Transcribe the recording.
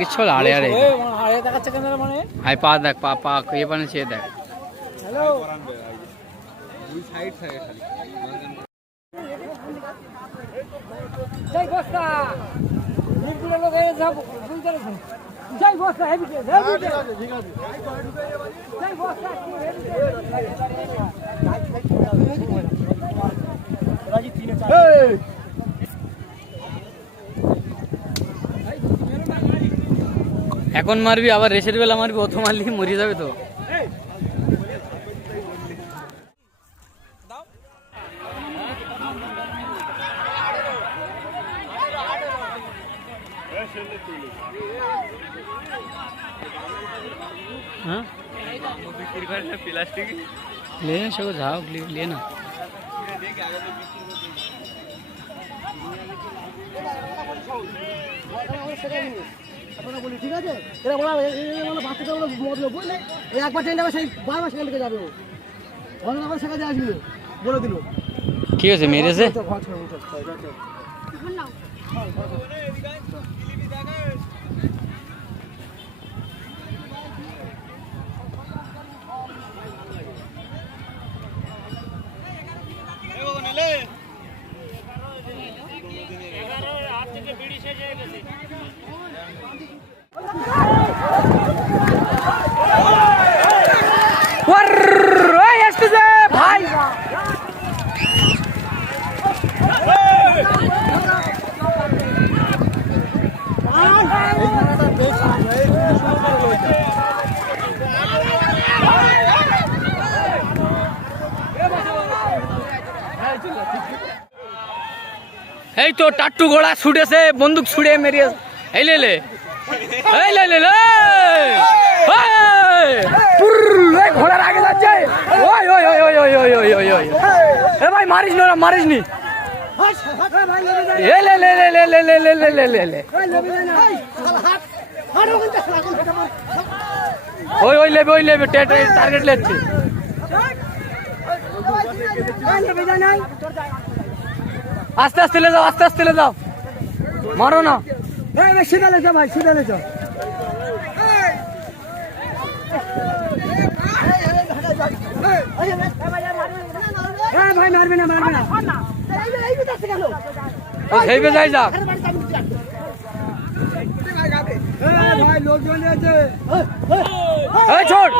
কিছু আড়ে আড়ে দেখাচ্ছে কেন মানে আই পা দেখ পা পা ইয়ে বানিয়েছে দেখ হ্যালো দুই সাইড থাকে খালি যাই বস্তা নিগুলো লোক এসে যাব বুঝতে পারছ যাই বস্তা হেভি ঠিক আছে যাই বস্তা কি হেভি রাজি 3 4 এখন মারবি আবার রেসের বেলা মারবি অত মারলি মরে যাবে তো हाँ प्लास्टिक ले सको जाओ ले ना বলি ঠিক আছে এরা বলা বাচ্চাটা মতলব বুঝলে ওই একবার ট্রেন যাবে সেই বারবার সেখান থেকে যাবে ও আবার সেখানে আসবে বলে দিল কি হয়েছে মেরেছে ভাই এই তো টাট্টু ঘোড়া ছুটেছে বন্দুক ছুড়ে মেরে এই লে লে এই লে লে ঘোড়ার আগে যাচ্ছে ওই ওই ওই ওই ওই ওই ওই ওই ওই এ ভাই মারিস না মারিস নি এ লে লে লে লে লে লে লে লে লে লে ওই ওই লেবে টার্গেট লেচ্ছে আস্তে আস্তে ले जाओ मारो ना सीधा ले जाओ भाई सीधा ले जाओ भाई मारबे ना সেই বে যাই যা भाई लोग जो ले छोड़